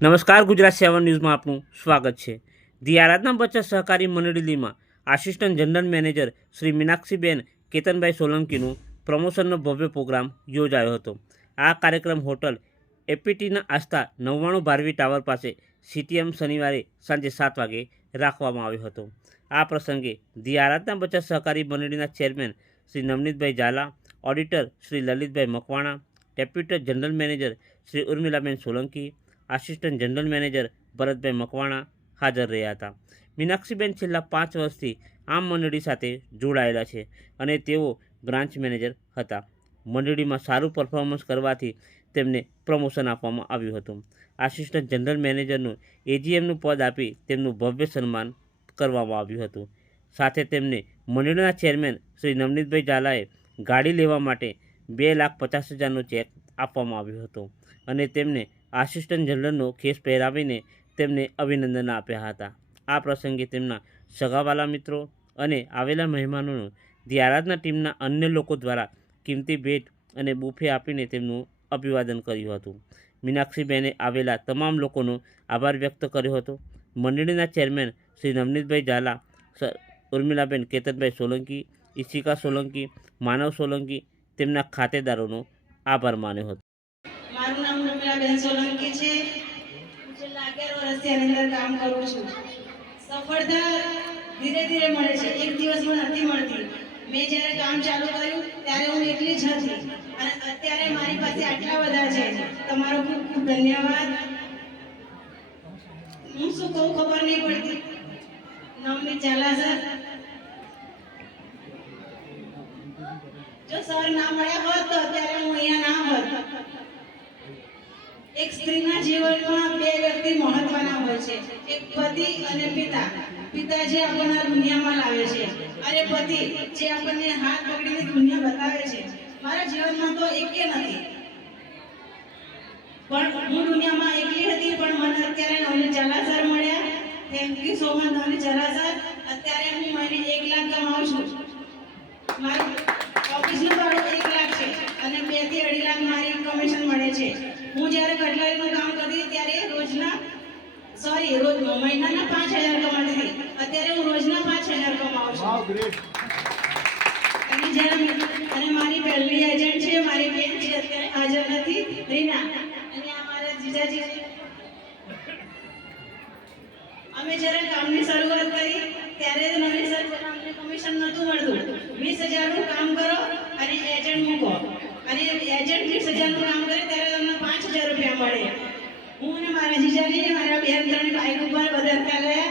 નમસ્કાર, ગુજરાત 7 ન્યૂઝમાં આપનું સ્વાગત છે। ધી આરાધના બચત સહકારી મંડળીમાં assistant general manager Shri Meenakshiben કેતનભાઈ સોલંકીનું પ્રમોશનનો ભવ્ય પ્રોગ્રામ યોજાયો હતો। આ કાર્યક્રમ હોટલ એપીટીના આસ્થા 99 ભારવી ટાવર પાસે સીટીએમ શનિવારે સાંજે 7 વાગે રાખવામાં આવ્યો હતો। આ પ્રસંગે ધી આરાધના બચત સહકારી મંડળીના chairman Shri Navnitbhai Zala, auditor Shri Lalitbhai Makwana, deputy general manager Shri Urmilaben Solanki, assistant general manager Bharatbhai Makwana હાજર રહ્યા હતા। મીનાક્ષીબેન છેલ્લા 5 વર્ષથી આ મંડળી સાથે જોડાયેલા છે અને તેઓ બ્રાન્ચ મેનેજર હતા। મંડળીમાં સારું પરફોર્મન્સ કરવાથી તેમને પ્રમોશન આપવામાં આવ્યું હતું। આસિસ્ટન્ટ જનરલ મેનેજરનું એજીએમનું પદ આપી તેમનું ભવ્ય સન્માન કરવામાં આવ્યું હતું। સાથે તેમને મંડળીના ચેરમેન શ્રી નવનીતભાઈ ઝાલાએ ગાડી લેવા માટે 2,50,000નો ચેક આપવામાં આવ્યો હતો અને તેમને આસિસ્ટન્ટ જનરલનો ખેસ પહેરાવીને તેમને અભિનંદન આપ્યા હતા। આ પ્રસંગે તેમના સગાવાલા મિત્રો અને આવેલા મહેમાનોનું ધી આરાધના ટીમના અન્ય લોકો દ્વારા કિંમતી ભેટ અને બુફે આપીને તેમનું અભિવાદન કર્યું હતું। મીનાક્ષીબેને આવેલા તમામ લોકોનો આભાર વ્યક્ત કર્યો હતો। મંડળીના ચેરમેન શ્રી નવનીતભાઈ ઝાલા, ઉર્મિલાબેન કેતનભાઈ સોલંકી, ઈશિકા સોલંકી, માનવ સોલંકી તેમના ખાતેદારોનો આભાર માન્યો હતો। મારું નામ ઉર્મિલાબેન સોલંકી છે। હું છેલ્લા 11 વર્ષથી આની અંદર કામ કરું છું। સફળતા ધીરે ધીરે મળે છે, એક દિવસમાં નથી મળતી। મેં જ્યારે કામ ચાલુ કર્યું ત્યારે હું એકલી જ હતી અને અત્યારે મારી પાસે આટલા બધા છે। તમારો ખૂબ ખૂબ ધન્યવાદ। હું શું કહું ખબર નહીં પડતી। નવનીત ઝાલા સર, જો સર ના મળ્યા હોત તો અત્યારે હું અહીંયા ના હોત। એક સ્ત્રીના જીવનમાં 2 વ્યક્તિ મહત્વના હોય છે, એક પતિ અને પિતા। પિતા જે આપણને દુનિયામાં લાવે છે અને પતિ જે આપણને હાથ પકડીને દુનિયા બતાવે છે। મારા જીવનમાં તો એકે નથી, પણ હું દુનિયામાં એકલી હતી, પણ મને અત્યારે નવનીત ઝાલા સર મળ્યા। Thank you so much Navneet Zala sir. અત્યારે હું મહિને 1 લાખ કમાઉં છું। મારું ઓફિસનું ભાડું 1 લાખ છે અને 2 થી 2.5 લાખ મારી કમિશન મળે છે। હું જ્યારે કટલેરીનું કામ કરતી ત્યારે મહિનાના 5,000 કમાતી હતી, અત્યારે હું રોજના 5,000 કમાઉં છું। અને મારી પહેલી એજન્ટ છે, મારી બેન છે, અત્યારે હાજર નથી, રીના, અને આ મારા જીજાજી છે। અમે જ્યારે કામની શરૂઆત કરી ત્યારે નવી સર અમને કમિશન નહોતું મળતું। 20,000નું કામ કરો અને એજન્ટ મૂકો, અને એજન્ટ 20,000નું કામ કરે ત્યારે તમને 5,000 રૂપિયા મળે। હું અને મારા જીજાજી મારા બેન 3 બાઇક ઉપર વધારતા ગયા।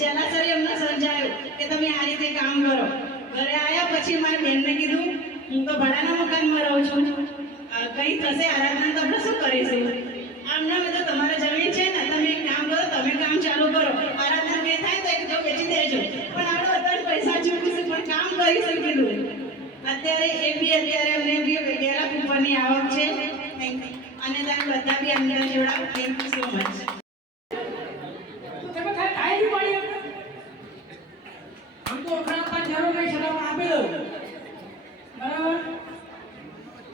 ઝાલા સરે અમને સમજાવ્યું કે તમે આ રીતે કામ કરો। ઘરે આવ્યા પછી મારી બેનને કીધું, હું તો ભાડાના મકાનમાં રહું છું, કંઈ થશે આરાધના તો આપણે શું કરીશું? આમના મેં તો તમારે જમીન છે ને, તમે એક કામ કરો, તમે કામ ચાલુ કરો, આરાધના બે થાય તો એક જો વેચી દેજો, પણ આપણે અત્યારે પૈસા ચૂકવીશું પણ કામ કરીશું કીધું। અત્યારે અમને 2 લાખ ઉપરની આવક છે। થેન્ક યુ, અને તમે બધા બી અંદર જોડાઓ। Thank you so much.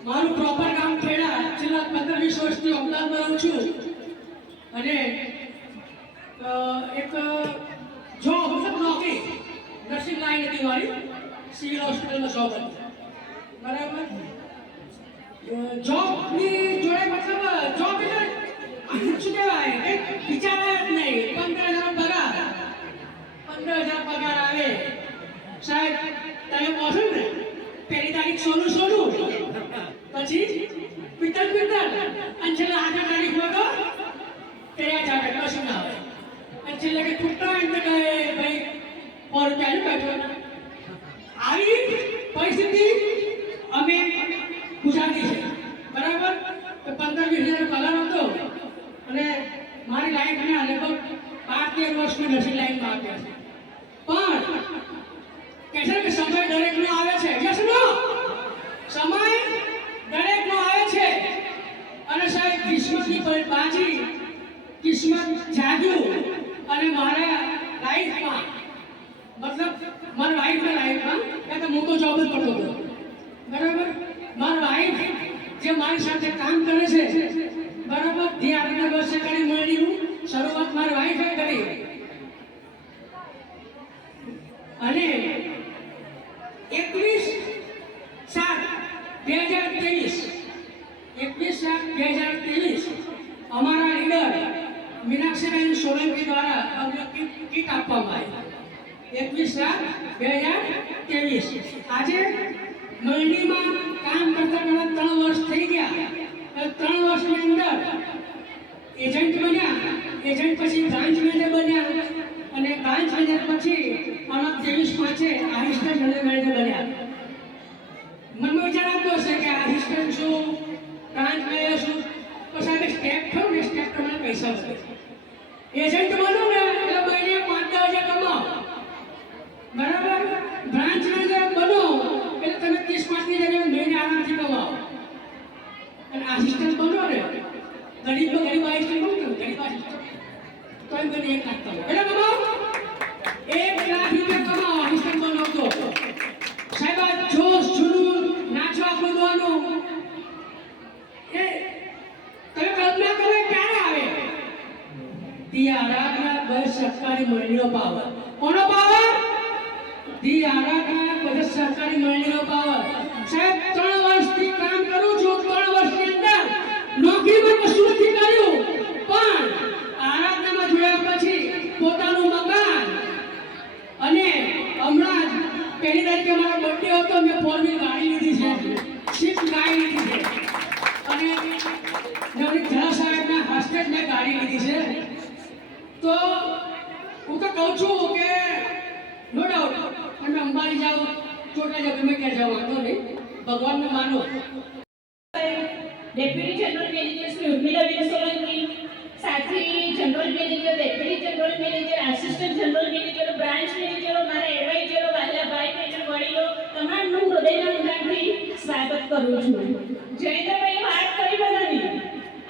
મારું પ્રોપર કામ ખેડા, છેલ્લા 15-20 વર્ષથી અમદાવાદમાં રહું છું અને એક જોબ મતલબ નોકરી નર્સિંગ લાઈન હતી મારી, સિવિલ હોસ્પિટલમાં જોબ હતી, બરાબર। જોબની જોડે મતલબ જોબ એટલે શું કહેવાય, કંઈક વિચારાય જ નહીં। 15,000 પગાર, 15,000 પગાર આવે સાહેબ। તમે કહો છો ને, પહેલી તારીખ સોનું, પછી પિત્તળ, અને છેલ્લા 8 તારીખમાં તો તૈયાર જાગે કશું ના આવે, અને છેલ્લે કે છૂટા એમ તો કહે ભાઈ 100 રૂપિયા કાઢો। આવી પરિસ્થિતિ અમે ગુજરાતી છે, બરાબર। તો 15-20,000 પગાર હતો અને મારી લાઈફને લગભગ 12-13 વર્ષની નર્સિંગ લાઈનમાં આપ્યા છે। પણ કહે છે કે સમય દરેકનો આવે છે, યસ નો? સમય દરેકનો આવે છે અને સાહેબ કિસ્મતની બાજી, કિસ્મત જાગ્યું અને મારા લાઈફમાં મતલબ મારા લાઈફમાં કે હું તો જોબ જ કરતો હતો, બરાબર। મારા વાઈફ જે મારી સાથે કામ કરે છે, બરાબર, ધી આરાધના બચત સહકારી મંડળી મીનાક્ષીબેન સોલંકી દ્વારા અમને કીટ આપવામાં આવી 21/7/2023. આજે મંડળીમાં કામ કરતા 3 વર્ષ થઈ ગયા. 3 વર્ષની અંદર એજન્ટ બન્યા, એજન્ટ પછી બ્રાન્ચ મેનેજર બન્યા અને બ્રાન્ચ મેનેજર પછી આમાં 23/5 આસિસ્ટન્ટ જનરલ મેનેજર બન્યા. મનમાં વિચાર આવતો હશે કે આસિસ્ટન્ટ શું, બ્રાન્ચ મેનેજર શું, તો સાહેબ સ્ટેપ થયું ને સ્ટેપ પ્રમાણે પૈસા મળે. એજન્ટ બનો ને એટલે મહિને 5-10 હજાર કમાઓ, બરાબર. બ્રાન્ચ મેનેજર બનો એટલે તમે 30-35 હજાર મહિને આરામથી કમાઓ. અને આસિસ્ટન્ટ બનો ને ગરીબ આસિસ્ટન્ટ બનો, ગરીબ આસિસ્ટન્ટ તો એમ કરીને 1 લાખ કમાઓ. એટલે કમાઓ 1 લાખ રૂપિયા કમાઓ આસિસ્ટન્ટ બનો તો. સાહેબ આ જોશ જુનૂન નાચવા કૂદવાનું એ તમે કલ્પના કરો ક્યારે આવે? દી આરાધના બસ સરકારી મંડળીનો પાવર. કોનો પાવર? દી આરાધના બસ સરકારી મંડળીનો પાવર. સાહેબ 3 વર્ષથી કામ કરું છું. 3 વર્ષની અંદર નોકરીમાં કશું નથી કર્યું, પણ આરાધનામાં જોયા પછી પોતાનું મકાન અને હમણાં જ 1 તારીખે મારો બર્થડે હતો, મેં 4-વ્હીલ ગાડી લીધી છે, સ્વિફ્ટ ગાડી લીધી છે અને નવનીત ઝા સાહેબના હસ્તે જ મેં ગાડી લીધી છે. તો હું તો કહું છું કે નો ડાઉટ તમે અંબાણી જાઓ, ચોટા જાઓ, ગમે ક્યાં જાઓ, વાંધો નહીં, ભગવાનને માનો. Deputy general manager Shri Urmilaben Solanki, સાથી general manager, deputy general manager, assistant general manager, branch મેનેજરો, મારા એડવાઇઝરો, વાલા ભાઈ બહેનો, વડીલો, તમામનું હૃદયના ઊંડાણથી સ્વાગત કરું છું. જયેન્દ્રભાઈ વાત કરી બધાની.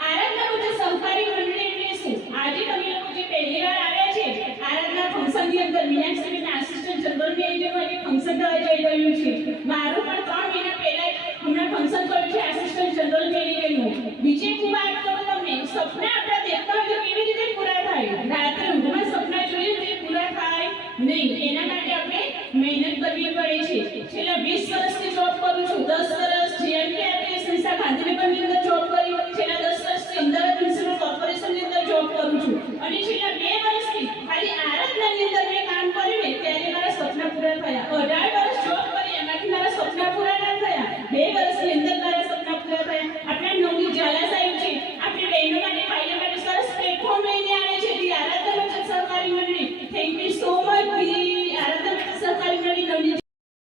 આરાધના મુજબ સહકારી મંડળી એટલે શું? આજે તમે લોકો જે પહેલી વાર આવ્યા છે આરાધના ફંક્શનની અંદર મીનાક્ષીબેન આસિસ્ટન્ટ જનરલ મેનેજરનું આજે ફંક્શન થવા જઈ રહ્યું છે. મારું પણ 3 મહિના પહેલા હમણાં ફંક્શન કર્યું છે આસિસ્ટન્ટ જનરલ મેનેજરનું. બીજી એક વાત કરું તમને, સપના આપણા દેખતા હોય તો કેવી રીતે પૂરા થાય? રાત્રે ઊંઘમાં સપના જોઈએ તો એ પૂરા થાય નહીં. એના માટે આપણે મહેનત કરવી પડે છે. છેલ્લા 20 વર્ષથી જોબ કરું છું. 10 વર્ષ JMK સંસ્થા ગાંધીનગરની અંદર જોબ કરી, છેલ્લા 10 વર્ષથી અમદાવાદ મ્યુનિસિપલ કોર્પોરેશનની અંદર જોબ કરું છું અને છેલ્લા 2 વર્ષથી ખાલી આરાધનાની અંદર મેં કામ કર્યું ને ત્યારે મારા સપના પૂરા થયા. 18 વર્ષ જોબ કરી એમાંથી મારા સપના પૂરા ના થયા. 2 વર્ષની અંદર મારા સપના પૂરા થયા. આપણા નવનીત ઝાલા સાહેબ છે, આપણી બહેનો માટે, ભાઈઓ માટે સરસ પ્લેટફોર્મ લઈને આવે છે. ધી આરાધના બચત સહકારી મંડળી. Thank you so much the Aradhana બચત સહકારી મંડળી નવનીત.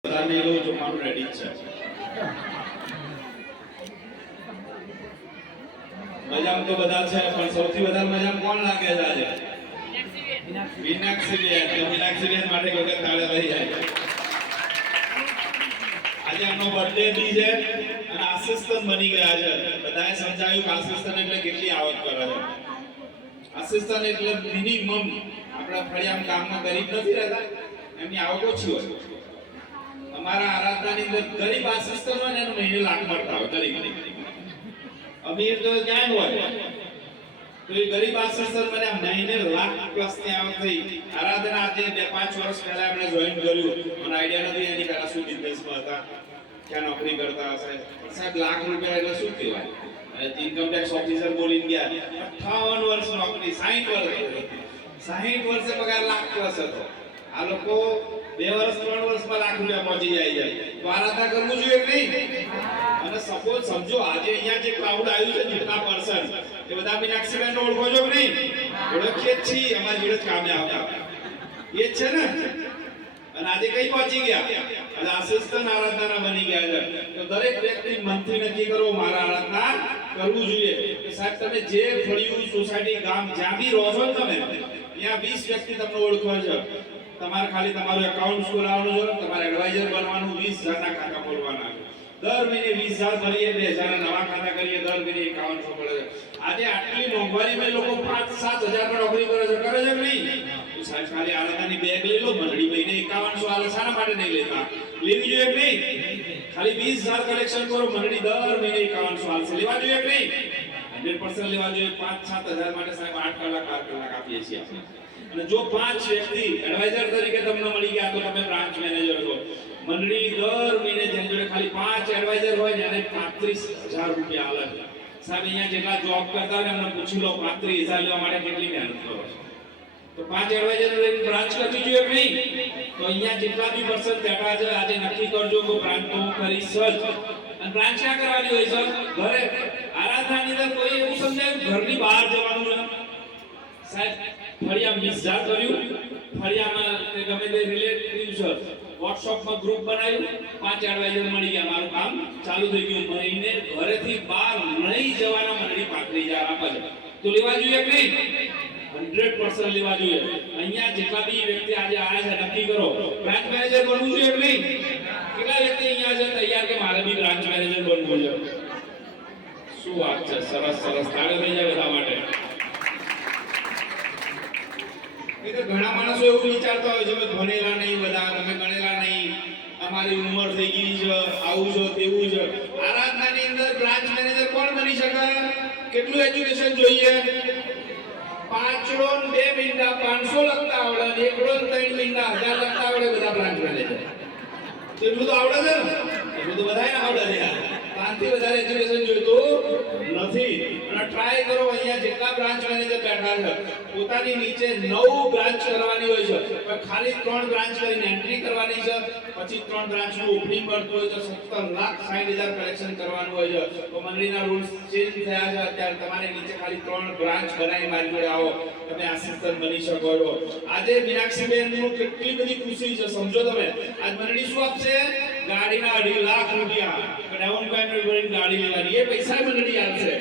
બધાને એ લોકો જમવાનું રેડી છે. મજામાં તો બધા છે, પણ સૌથી વધારે મજામાં કોણ લાગે છે આજે? મીનાક્ષીબેન. મીનાક્ષીબેન માટે કોઈ તાળીઓ રહી જાય. આજે આમનો બર્થડે બી છે અને આસિસ્ટન્ટ બની ગયા છે. બધાએ સમજાવ્યું કે આસિસ્ટન્ટ એટલે કેટલી આવક કરે છે. આસિસ્ટન્ટ એટલે મિનિમમ આપણા ફળિયામ ગામમાં ગરીબ નથી રહેતા, એમની આવક ઓછી હોય. અમારા આરાધનાની અંદર ગરીબ આસિસ્ટન્ટ હોય ને એનો મહિને લાખ મળતા હોય. ગરીબ અમીર તો ક્યાંય હોય તો એ ગરીબ આસિસ્ટન્ટ મને મહિને લાખ પ્લસ ની આવક થઈ. આરાધના આજે 2-5 વર્ષ પહેલા એમણે જોઈન કર્યું. મને આઈડિયા નથી એની પહેલા શું બિઝનેસમાં હતા, ક્યાં નોકરી કરતા હશે. સાહેબ લાખ રૂપિયા એટલે શું કહેવાય? ઇન્કમ ટેક્સ ઓફિસર બોલીને ગયા 58 વર્ષ નોકરી, 60 વર્ષે પગાર લાખ પ્લસ હતો. આ લોકો 2 વર્ષ 3 વર્ષમાં લાખ રૂપિયા પહોંચી જાય. તો આરાધના કરવું જોઈએ કે નહીં? અને સપોઝ સમજો આજે અહીંયા જે ક્રાઉડ આવ્યું છે જેટલા પર્સન એ બધા મીનાક્ષીબેન ઓળખો છો કે નહીં? ઓળખીએ જ છીએ, અમારી જોડે જ કામે આવતા એ જ છે ને. અને આજે કઈ પહોંચી ગયા? અને આસિસ્ટન્ટ આરાધના બની ગયા છે. તો દરેક વ્યક્તિ મનથી નક્કી કરો મારા આરાધના કરવું જોઈએ. કે સાહેબ તમે જે ફળિયું સોસાયટી ગામ જ્યાં બી રહો છો તમે ત્યાં 20 વ્યક્તિ તમને ઓળખવા છે. તમારે ખાલી તમારું એકાઉન્ટ ખોલાવવાનું છે, તમારે એડવાઇઝર બનવાનું, 20,000 ના ખાતા ખોલવાના. દર મહિને 20,000 ભરીએ, 2,000 નવા ખાતા કરીએ, દર મહિને 5100 મળે છે. આજે આટલી મોંઘવારીમાં લોકો 5-7 હજાર માં નોકરી કરે છે કે નહીં? સાહેબ ખાલી આરાધનાની બેગ લઈ લો, મંડળી મહિને 5100 આલે, શાના માટે નહીં લેતા? લેવી જોઈએ કે નહીં? ખાલી 20,000 કલેક્શન કરો, મંડળી દર મહિને 5100 આલશે. લેવા જોઈએ કે નહીં? 100% લેવા જોઈએ. 5-7 હજાર માટે સાહેબ 8 કલાક 8 કલાક આપીએ છીએ. અને જો 5 વ્યક્તિ એડવાઇઝર તરીકે તમને મળી ગયા તો તમે બ્રાન્ચ મેનેજર છો. મંડળી દર મહિને જેની જોડે ખાલી 5 એડવાઇઝર હોય ને એને 35,000 રૂપિયા આલે. સાહેબ અહીંયા જેટલા જોબ કરતા હોય એમને પૂછી લો 35,000 લેવા માટે કેટલી મહેનત કરો છો? તો 5 એડવાઇઝર લઈને બ્રાન્ચ કરવી જોઈએ કે નહીં? તો અહીંયા જેટલા બી પર્સન બેઠા છે આજે નક્કી કરજો કે બ્રાન્ચ તો હું કરીશ જ. અને બ્રાન્ચ ક્યાં કરવાની હોય છે? ઘરે. આરાધનાની અંદર કોઈ એવું સમજાયું ઘરની બહાર જવાનું છે? સાહેબ ફળિયા મિસજા કર્યું, ફળિયામાં તે ગમે તે રિલેટિવ છે, વોટ્સએપમાં ગ્રુપ બનાવ્યું, 5 એડવાઇઝર મળી ગયા, મારું કામ ચાલુ થઈ ગયું. મહિને ઘરેથી બહાર નહીં જવાના મંડળી 35,000 આપે છે. તો લેવા જોઈએ કે નહીં? 100% લેવા જોઈએ. અહીંયા જેટલા બી વ્યક્તિ આજે આયા છે નક્કી કરો બ્રાન્ચ મેનેજર બનવું જોઈએ કે નહીં? કેટલા વ્યક્તિ અહીંયા છે તૈયાર કે મારે બી બ્રાન્ચ મેનેજર બનવું છે? શું વાત છે, સરસ સરસ, તાળી થઈ જાય બધા માટે. એ તો ઘણા માણસો એવું વિચારતા હોય છે કે ભણેલા નહીં, બધા તમે ગણેલા નહીં, અમારી ઉંમર થઈ ગઈ છે, આવું છે તેવું છે. આરાધનાની અંદર બ્રાન્ચ મેનેજર કોણ બની શકે? કેટલું એજ્યુકેશન જોઈએ? 5 2 મિનિટા 500 લખતા આવડે, 1 3 મિનિટા 1000 લખતા આવડે બધા બ્રાન્ચ મેનેજર. એટલું તો આવડે છે ને? એટલું તો બધાને આવડે છે યાર. આનાથી વધારે એજ્યુકેશન જોઈતું નથી. અને ટ્રાય કરો, અહીંયા જેટલા બ્રાન્ચ મેનેજર બેઠા છે પોતાની નીચે 9 બ્રાન્ચ કરવાની હોય છે, પણ ખાલી 3 બ્રાન્ચ કરીને એન્ટ્રી કરવાની છે, પછી 3 બ્રાન્ચનું ઓપનિંગ કરતું હોય છે, 17,60,000 કલેક્શન કરવાનું હોય છે. તો મંડળીના રૂલ્સ ચેન્જ થયા છે અત્યારે. તમારે નીચે ખાલી 3 બ્રાન્ચ બનાવી મારી જોડે આવો, તમે આસિસ્ટન્ટ બની શકો છો. આજે મીનાક્ષીબેનનું કેટલી બધી ખુશી છે સમજો તમે. આજ મંડળી શું આપશે? ગાડીના 2.5 લાખ રૂપિયા ડાઉન પેમેન્ટ ભરીને ગાડી લેવાની, એ પૈસા મંડળી આપશે.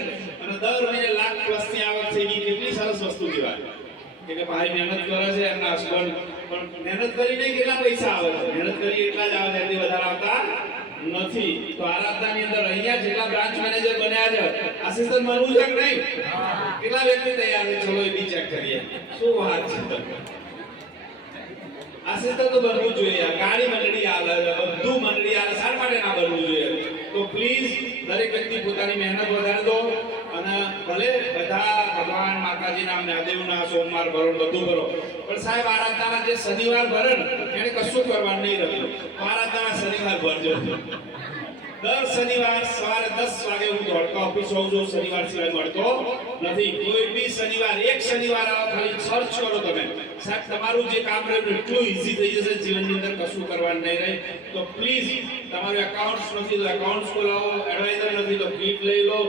અને દર મહિને લાખ પ્લસ ની આવક થઈ ગઈ. કેટલી સરસ વસ્તુ કહેવાય કે ભાઈ મહેનત કરે છે, એમના હસબન્ડ પણ મહેનત કરીને કેટલા પૈસા આવે છે? મહેનત કરી એટલા જ આવે છે, એનાથી વધારે આવતા નથી. તો આરાધનાની અંદર અહીંયા જેટલા બ્રાન્ચ મેનેજર બન્યા છે, આસિસ્ટન્ટ બનવું છે કે નહીં? કેટલા વ્યક્તિ તૈયાર છે? ચલો એ બી ચેક કરીએ. શું વાત છે, આસિસ્ટન્ટ તો બનવું જોઈએ. ગાડી મંડળી આવે, બધું મંડળી આવે, શા માટે ના બનવું જોઈએ? તો પ્લીઝ દરેક વ્યક્તિ પોતાની મહેનત વધારે દો. અને ભલે બધા ભગવાન માતાજીના મહાદેવના સોમવાર ભરો, બધું ભરો, પણ સાહેબ આરાધનાના જે શનિવાર ભરે ને એને કશું કરવાનું નહીં રહ્યું. આરાધનાના શનિવાર ભરજો. દર શનિવાર સવારે 10 વાગે હું ધોળકા ઓફિસ હોઉં છું. શનિવાર સિવાય મળતો નથી. કોઈ બી શનિવાર, એક શનિવાર આવો, ખાલી સર્ચ કરો તમે, સાહેબ તમારું જે કામ રહ્યું એટલું ઈઝી થઈ જશે. જીવનની અંદર કશું કરવાનું નહીં રહે. તો પ્લીઝ તમારું એકાઉન્ટ્સ નથી તો એકાઉન્ટ્સ ખોલાવો, એડવાઇઝર નથી તો કીટ લઈ લો.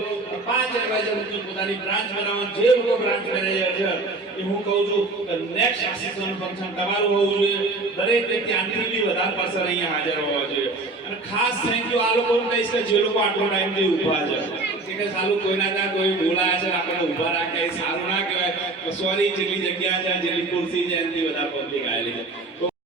5 એડવાઇઝર નથી પોતાની બ્રાન્ચ બનાવો. જે લોકો બ્રાન્ચ મેનેજર છે એ હું કહું છું કે નેક્સ્ટ આસિસ્ટન્ટ ફંક્શન તમારું હોવું જોઈએ. દરેક વ્યક્તિ આનાથી બી વધારે પર્સન અહીંયા હાજર હોવા જોઈએ. અને ખાસ થેન્ક યુ આ લોકોને કહીશ કે જે લોકો આટલો ટાઈમથી ઊભા છે કે સાલું કોઈના ત્યાં કોઈ બોલાયા છે આપણે ઊભા રાખે, સારું ના કહેવાય. સોરી, જેટલી જગ્યા છે, જેટલી ખુરશી છે એનાથી વધારે પબ્લિક આવેલી છે.